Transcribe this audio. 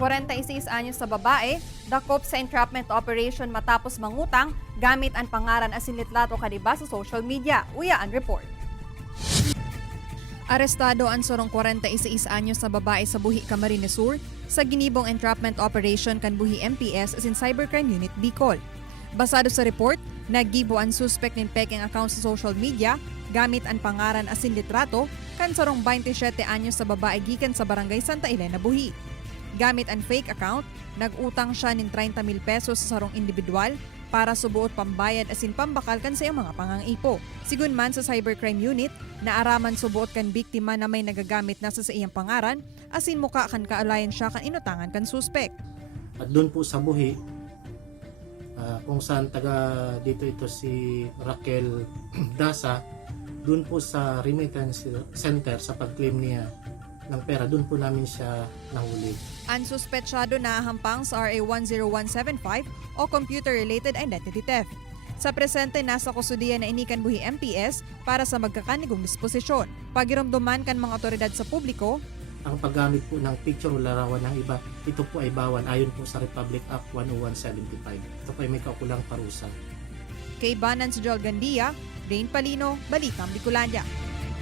46 anyos sa babae, dakop sa entrapment operation matapos mangutang gamit ang pangaran asinlitrato kaniba sa social media. Uya ang report. Arestado ang sorong 46 anyos sa babae sa Buhi, Camarines Sur sa ginibong entrapment operation kan Buhi MPS as in Cybercrime Unit Bicol. Basado sa report, naggibo ang suspect ng peking account sa social media gamit ang pangaran asinlitrato kan sorong 27 anyos sa babae gikan sa Barangay Santa Elena, Buhi. Gamit ang fake account, nag-utang siya ng 30,000 pesos sa sarong individual para subuot pambayad asin pambakal kan sa iyang mga pangangipo. Sigun man sa Cybercrime Unit, naaraman subuot kan biktima na may nagagamit na sa iyang pangaran asin muka kan kaalayan siya kan inutangan kan suspect. At doon po sa Buhi, kung saan taga dito ito si Raquel Dasa, doon po sa remittance center sa pag-claim niya ng pera, doon po namin siya nahuli. Ang suspetsyado na hampang sa RA 10175 o Computer-Related Identity Theft. Sa presente, nasa kusudian na inikan Buhi MPS para sa magkakanigong disposisyon. Pagiramduman kan mga otoridad sa publiko, Ang paggamit po ng picture o larawan ng iba, ito po ay bawal ayon po sa Republic Act 10175. Ito po ay may kaukulang parusa. kay Banan si Joel Gandia, Rain Palino, Balitang Bicolania.